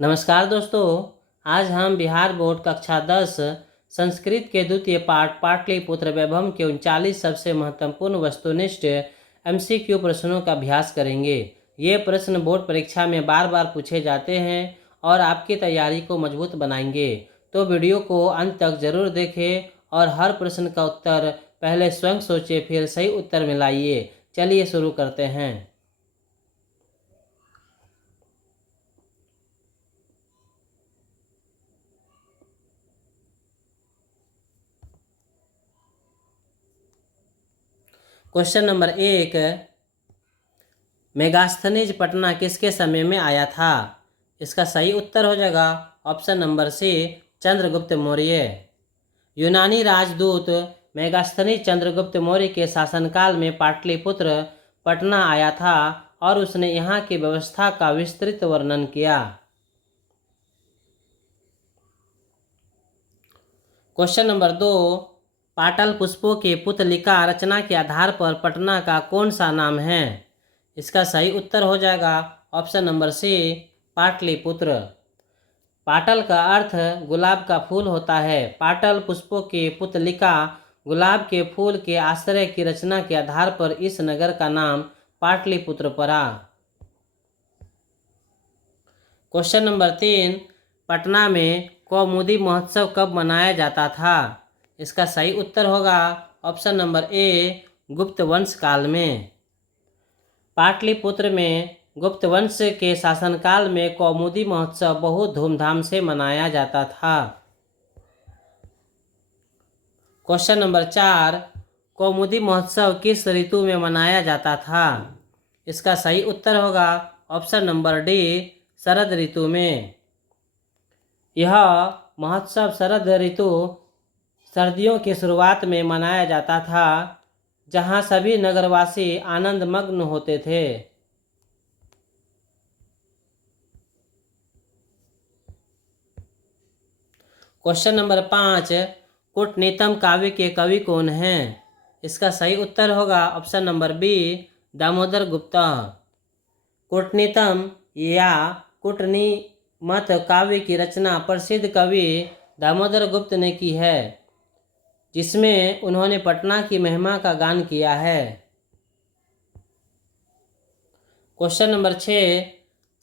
नमस्कार दोस्तों, आज हम बिहार बोर्ड कक्षा 10 संस्कृत के द्वितीय पाठ पाटलिपुत्र वैभव के 39 सबसे महत्वपूर्ण वस्तुनिष्ठ एमसीक्यू प्रश्नों का अभ्यास करेंगे। ये प्रश्न बोर्ड परीक्षा में बार बार पूछे जाते हैं और आपकी तैयारी को मजबूत बनाएंगे। तो वीडियो को अंत तक जरूर देखें और हर प्रश्न का उत्तर पहले स्वयं सोचें, फिर सही उत्तर मिलाइए। चलिए शुरू करते हैं। क्वेश्चन नंबर 1, मेगास्थनीज पटना किसके समय में आया था? इसका सही उत्तर हो जाएगा option number C, Chandragupta Maurya. यूनानी राजदूत मेगास्थनीज चंद्रगुप्त मौर्य के शासनकाल में पाटलिपुत्र पटना आया था और उसने यहाँ की व्यवस्था का विस्तृत वर्णन किया। क्वेश्चन नंबर 2, पाटल पुष्पों के पुतलिका रचना के आधार पर पटना का कौन सा नाम है? इसका सही उत्तर हो जाएगा ऑप्शन नंबर सी, पाटलिपुत्र। पाटल का अर्थ गुलाब का फूल होता है। पाटल पुष्पों के पुतलिका गुलाब के फूल के आश्रय की रचना के आधार पर इस नगर का नाम पाटलिपुत्र पड़ा। क्वेश्चन नंबर 3, पटना में कौमुदी महोत्सव कब मनाया जाता था? इसका सही उत्तर होगा ऑप्शन नंबर ए, गुप्त वंश काल में। पाटलिपुत्र में गुप्त वंश के शासनकाल में कौमुदी महोत्सव बहुत धूमधाम से मनाया जाता था। क्वेश्चन नंबर 4, कौमुदी महोत्सव किस ऋतु में मनाया जाता था? इसका सही उत्तर होगा ऑप्शन नंबर डी, शरद ऋतु में। यह महोत्सव शरद ऋतु सर्दियों की शुरुआत में मनाया जाता था, जहां सभी नगरवासी आनंद मग्न होते थे। क्वेश्चन नंबर 5, कूटनीतम काव्य के कवि कौन हैं? इसका सही उत्तर होगा ऑप्शन नंबर बी, दामोदर गुप्त। कूटनीतम या कूटनीमत काव्य की रचना प्रसिद्ध कवि दामोदर गुप्त ने की है, जिसमें उन्होंने पटना की महिमा का गान किया है। क्वेश्चन नंबर 6,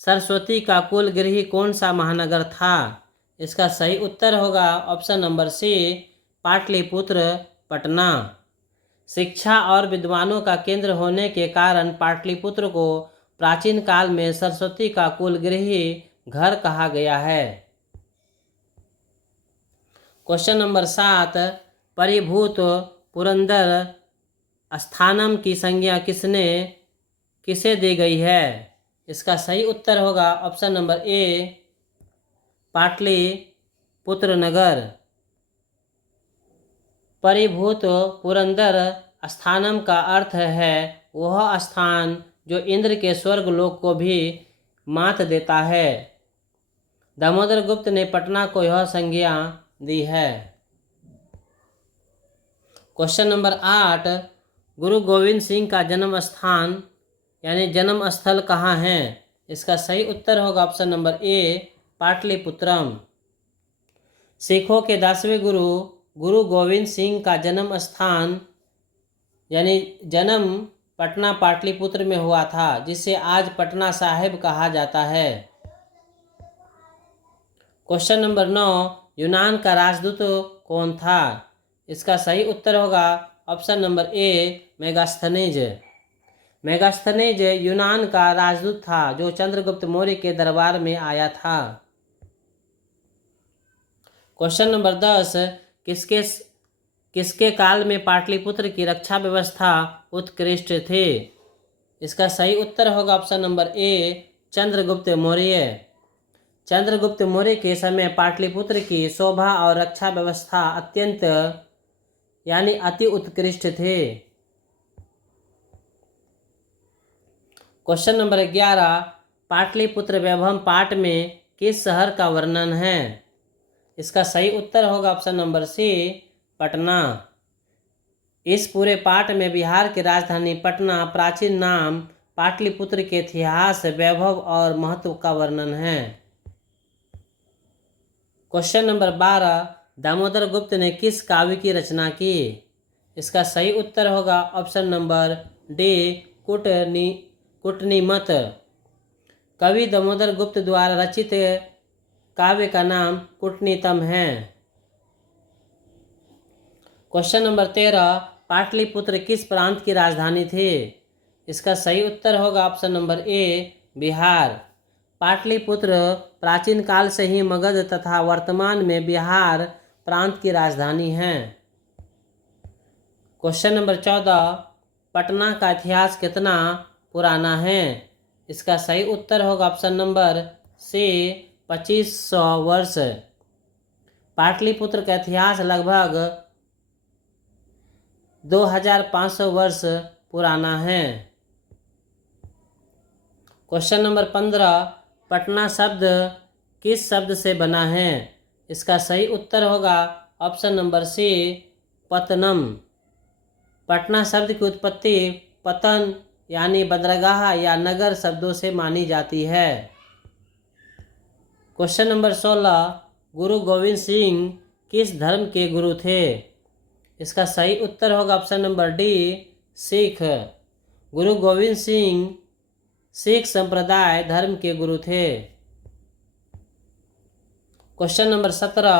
सरस्वती का कुल गृह कौन सा महानगर था? इसका सही उत्तर होगा option number C, Pataliputra Patna. शिक्षा और विद्वानों का केंद्र होने के कारण पाटलिपुत्र को प्राचीन काल में सरस्वती का कुल गृह घर कहा गया है। क्वेश्चन नंबर 7, परिभूत पुरंदर स्थानम की संज्ञा किसे दी गई है? इसका सही उत्तर होगा ऑप्शन नंबर ए, पाटलिपुत्र नगर। परिभूत पुरंदर स्थानम का अर्थ है वह स्थान जो इंद्र के स्वर्ग लोक को भी मात देता है। दामोदर गुप्त ने पटना को यह संज्ञा दी है। क्वेश्चन नंबर 8, गुरु गोविंद सिंह का जन्म स्थान यानी जन्म स्थल कहाँ है? इसका सही उत्तर होगा ऑप्शन नंबर ए, पाटलिपुत्रम। सिखों के 10वें गुरु गुरु गोविंद सिंह का जन्म स्थान यानी जन्म पटना पाटलिपुत्र में हुआ था, जिसे आज पटना साहिब कहा जाता है। क्वेश्चन नंबर 9, यूनान का राजदूत कौन था? इसका सही उत्तर होगा ऑप्शन नंबर ए, मेगास्थनीज। मेगास्थनीज यूनान का राजदूत था जो चंद्रगुप्त मौर्य के दरबार में आया था। क्वेश्चन नंबर 10, किसके काल में पाटलिपुत्र की रक्षा व्यवस्था उत्कृष्ट थी? इसका सही उत्तर होगा ऑप्शन नंबर ए, चंद्रगुप्त मौर्य। चंद्रगुप्त मौर्य के समय पाटलिपुत्र की शोभा और रक्षा व्यवस्था अत्यंत यानी अति उत्कृष्ट थे। क्वेश्चन नंबर 11, पाटलिपुत्र वैभव पाठ में किस शहर का वर्णन है? इसका सही उत्तर होगा ऑप्शन नंबर सी, पटना। इस पूरे पाठ में बिहार की राजधानी पटना, प्राचीन नाम पाटलिपुत्र के इतिहास, वैभव और महत्व का वर्णन है। क्वेश्चन नंबर 12, दामोदर गुप्त ने किस काव्य की रचना की? इसका सही उत्तर होगा ऑप्शन नंबर डी, कुटनीमत। कवि दामोदर गुप्त द्वारा रचित काव्य का नाम कुटनीतम है। क्वेश्चन नंबर 13, पाटलिपुत्र किस प्रांत की राजधानी थी? इसका सही उत्तर होगा ऑप्शन नंबर ए, बिहार। पाटलिपुत्र प्राचीन काल से ही मगध तथा वर्तमान में बिहार प्रांत की राजधानी है। क्वेश्चन नंबर 14, पटना का इतिहास कितना पुराना है? इसका सही उत्तर होगा ऑप्शन नंबर सी, 2500 वर्ष। पाटलिपुत्र का इतिहास लगभग 2500 वर्ष पुराना है। क्वेश्चन नंबर 15, पटना शब्द किस शब्द से बना है? इसका सही उत्तर होगा ऑप्शन नंबर सी, पतनम। पटना शब्द की उत्पत्ति पतन यानी बंदरगाह या नगर शब्दों से मानी जाती है। क्वेश्चन नंबर 16, गुरु गोविंद सिंह किस धर्म के गुरु थे? इसका सही उत्तर होगा ऑप्शन नंबर डी, सिख। गुरु गोविंद सिंह सिख संप्रदाय धर्म के गुरु थे। क्वेश्चन नंबर 17,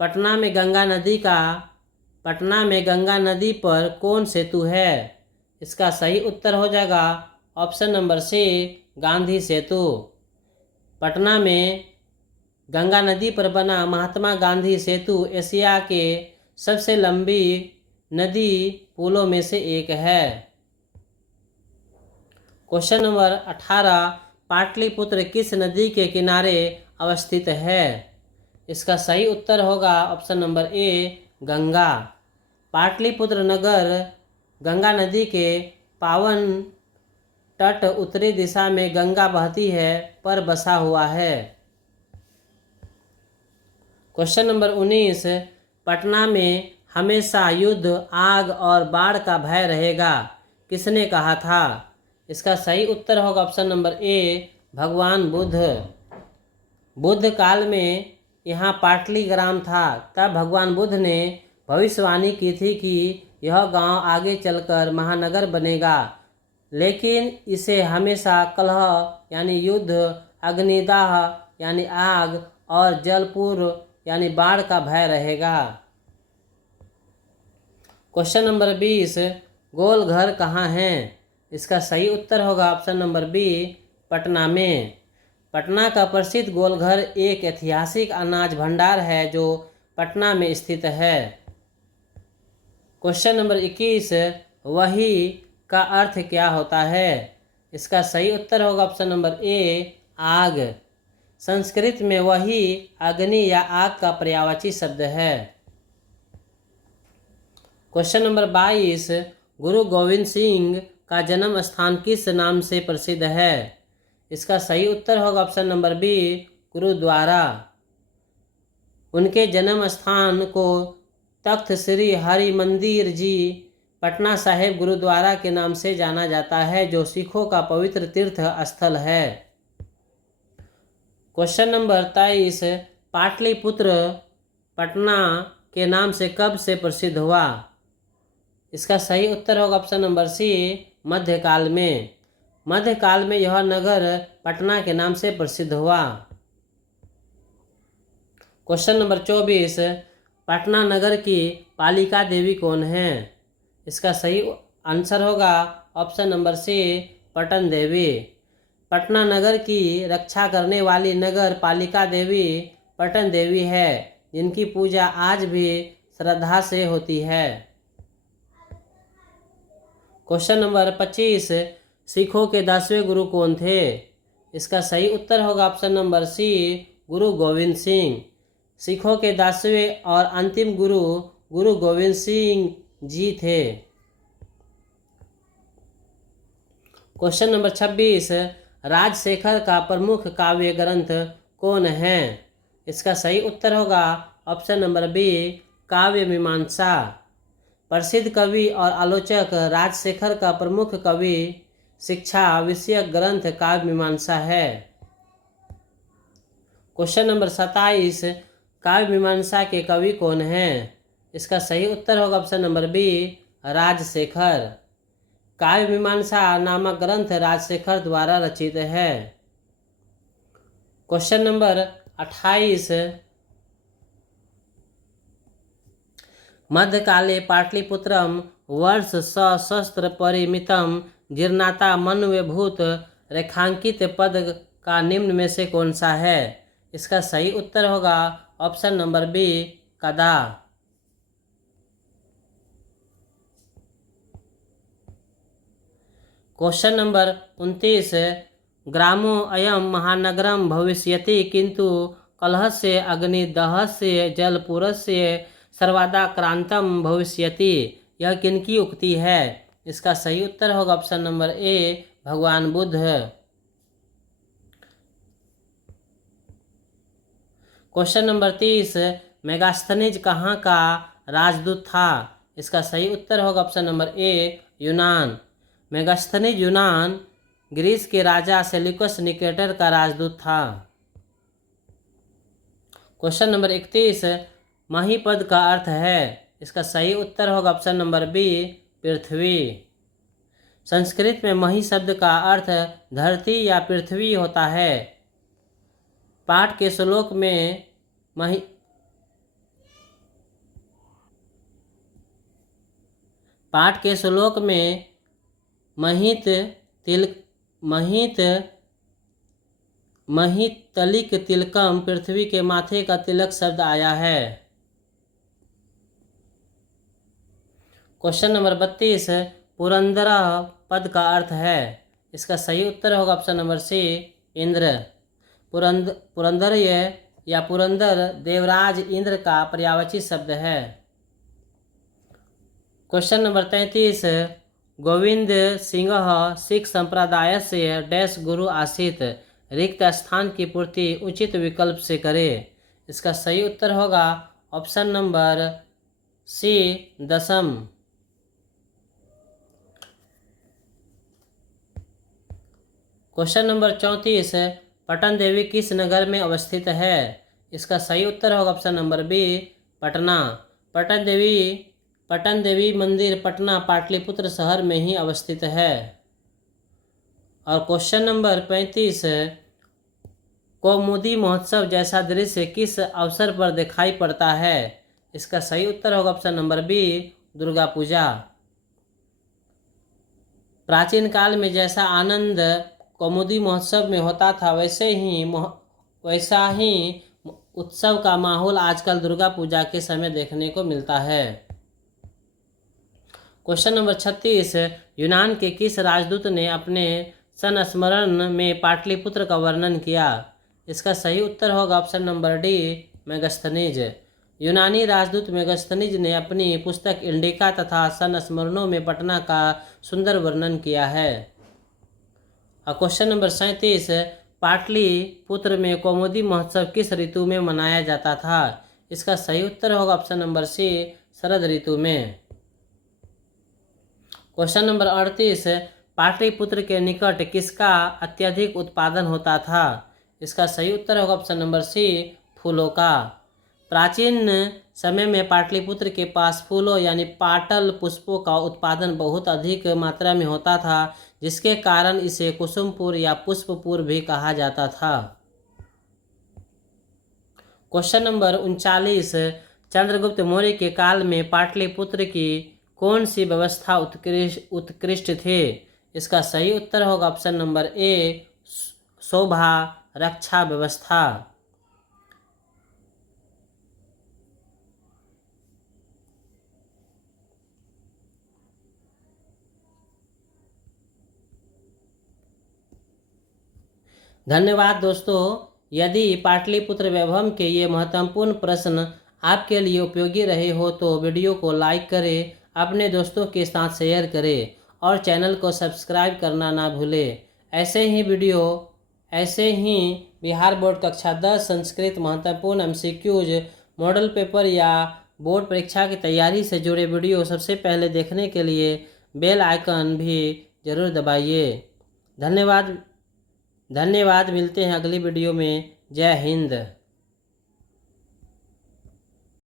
पटना में गंगा नदी पर कौन सेतु है? इसका सही उत्तर हो जाएगा ऑप्शन नंबर सी, गांधी सेतु। पटना में गंगा नदी पर बना महात्मा गांधी सेतु एशिया के सबसे लंबी नदी पुलों में से एक है। क्वेश्चन नंबर 18, पाटलिपुत्र किस नदी के किनारे अवस्थित है? इसका सही उत्तर होगा option number A, Ganga. Pataliputra नगर गंगा नदी के पावन तट उत्तरी दिशा में गंगा बहती है पर बसा हुआ है। क्वेश्चन नंबर 19, पटना में हमेशा युद्ध, आग और बाढ़ का भय रहेगा, किसने कहा था? इसका सही उत्तर होगा ऑप्शन नंबर ए, भगवान बुद्ध। बुद्ध काल में यहाँ पाटलीग्राम था। तब भगवान बुद्ध ने भविष्यवाणी की थी कि यह गांव आगे चलकर महानगर बनेगा, लेकिन इसे हमेशा कलह यानी युद्ध, अग्निदाह यानी आग और जलपुर यानी बाढ़ का भय रहेगा। क्वेश्चन नंबर 20, गोल घर कहाँ है? इसका सही उत्तर होगा ऑप्शन नंबर बी, पटना में। पटना का प्रसिद्ध गोलघर एक ऐतिहासिक अनाज भंडार है जो पटना में स्थित है। क्वेश्चन नंबर 21, वही का अर्थ क्या होता है? इसका सही उत्तर होगा ऑप्शन नंबर ए, आग। संस्कृत में वही अग्नि या आग का पर्यायवाची शब्द है। क्वेश्चन नंबर 22, गुरु गोविंद सिंह का जन्म स्थान किस नाम से प्रसिद्ध है? इसका सही उत्तर होगा ऑप्शन नंबर बी, गुरुद्वारा। उनके जन्म स्थान को तख्त श्री हरि मंदिर जी पटना साहिब गुरुद्वारा के नाम से जाना जाता है, जो सिखों का पवित्र तीर्थ स्थल है। क्वेश्चन नंबर 23, पाटलिपुत्र पटना के नाम से कब से प्रसिद्ध हुआ? इसका सही उत्तर होगा ऑप्शन नंबर सी, मध्यकाल में। मध्यकाल में यह नगर पटना के नाम से प्रसिद्ध हुआ। क्वेश्चन नंबर 24, पटना नगर की पालिका देवी कौन है? इसका सही आंसर होगा ऑप्शन नंबर सी, पटन देवी। पटना नगर की रक्षा करने वाली नगर पालिका देवी पटन देवी है, जिनकी पूजा आज भी श्रद्धा से होती है। क्वेश्चन नंबर 25, सिखों के 10वें गुरु कौन थे? इसका सही उत्तर होगा ऑप्शन नंबर सी, गुरु गोविंद सिंह। सिखों के 10वें और अंतिम गुरु गुरु गोविंद सिंह जी थे। क्वेश्चन नंबर 26, राजशेखर का प्रमुख काव्य ग्रंथ कौन है? इसका सही उत्तर होगा ऑप्शन नंबर बी, काव्य मीमांसा। प्रसिद्ध कवि और आलोचक राजशेखर का प्रमुख कवि शिक्षा विषयक ग्रंथ काव्य मीमांसा है। क्वेश्चन नंबर 27, काव्य मीमांसा के कवि कौन हैं? इसका सही उत्तर होगा ऑप्शन नंबर बी, राजशेखर। काव्य मीमांसा नामक ग्रंथ राजशेखर द्वारा रचित है। क्वेश्चन नंबर 28, मध्यकाले पाटलिपुत्रम वर्ष सहस्त्र परिमितम जीर्णाता मन्व्यभूत रेखांकित पद का निम्न में से कौन सा है? इसका सही उत्तर होगा ऑप्शन नंबर बी, कदा। क्वेश्चन नंबर 29, ग्रामो अयम महानगरम भविष्यति किंतु कलहस्य अग्निदहस्य जलपुरस्य सर्वदा क्रांतम भविष्यति। यह किनकी उक्ति है? इसका सही उत्तर होगा ऑप्शन नंबर ए, भगवान बुद्ध। क्वेश्चन नंबर 30, मेगास्थनीज कहाँ का राजदूत था? इसका सही उत्तर होगा ऑप्शन नंबर ए, यूनान। मेगास्थनीज यूनान ग्रीस के राजा सेल्यूकस निकेटर का राजदूत था। क्वेश्चन नंबर 31, महीपद का अर्थ है? इसका सही उत्तर होगा ऑप्शन नंबर बी, पृथ्वी। संस्कृत में मही शब्द का अर्थ धरती या पृथ्वी होता है। पाठ के श्लोक में महितलिक तिलकम पृथ्वी के माथे का तिलक शब्द आया है। क्वेश्चन नंबर 32, पुरंदर पद का अर्थ है? इसका सही उत्तर होगा ऑप्शन नंबर सी, इंद्र। पुरंदर्य या पुरंदर देवराज इंद्र का पर्यायवाची शब्द है। क्वेश्चन नंबर 33, गोविंद सिंह सिख संप्रदाय से डैश गुरु आसित रिक्त स्थान की पूर्ति उचित विकल्प से करे। इसका सही उत्तर होगा ऑप्शन नंबर सी, दशम। क्वेश्चन नंबर 34, पटन देवी किस नगर में अवस्थित है? इसका सही उत्तर होगा option number B, Patna. Patan Devi मंदिर पटना पाटलिपुत्र शहर में ही अवस्थित है। और क्वेश्चन नंबर 35, कौमुदी महोत्सव जैसा दृश्य किस अवसर पर दिखाई पड़ता है? इसका सही उत्तर होगा option number B, Durga Puja. प्राचीन काल में जैसा आनंद कौमुदी महोत्सव में होता था वैसा ही उत्सव का माहौल आजकल दुर्गा पूजा के समय देखने को मिलता है। क्वेश्चन नंबर 36, यूनान के किस राजदूत ने अपने संस्मरण में पाटलिपुत्र का वर्णन किया? इसका सही उत्तर होगा ऑप्शन नंबर डी, मेगास्थनीज। यूनानी राजदूत मेगास्थनीज ने अपनी पुस्तक इंडिका तथा संस्मरणों में पटना का सुंदर वर्णन किया है। और क्वेश्चन नंबर 37, पाटलिपुत्र में कौमुदी महोत्सव किस ऋतु में मनाया जाता था? इसका सही उत्तर होगा ऑप्शन नंबर सी, शरद ऋतु में। क्वेश्चन नंबर 38, पाटलिपुत्र के निकट किसका अत्यधिक उत्पादन होता था? इसका सही उत्तर होगा ऑप्शन नंबर सी, फूलों का। प्राचीन समय में पाटलिपुत्र के पास फूलों यानी पाटल पुष्पों का उत्पादन बहुत अधिक मात्रा में होता था, जिसके कारण इसे कुसुमपुर या पुष्पपुर भी कहा जाता था। क्वेश्चन नंबर 39, चंद्रगुप्त मौर्य के काल में पाटलिपुत्र की कौन सी व्यवस्था उत्कृष्ट थी? इसका सही उत्तर होगा ऑप्शन नंबर ए, शोभा रक्षा व्यवस्था। धन्यवाद दोस्तों। यदि पाटलिपुत्र वैभव के ये महत्वपूर्ण प्रश्न आपके लिए उपयोगी रहे हो तो वीडियो को लाइक करें, अपने दोस्तों के साथ शेयर करें और चैनल को सब्सक्राइब करना ना भूलें। ऐसे ही बिहार बोर्ड कक्षा 10 संस्कृत महत्वपूर्ण एमसीक्यूज, मॉडल पेपर या बोर्ड परीक्षा की तैयारी से जुड़े वीडियो सबसे पहले देखने के लिए बेल आइकन भी ज़रूर दबाइए। धन्यवाद। मिलते हैं अगली वीडियो में। जय हिंद।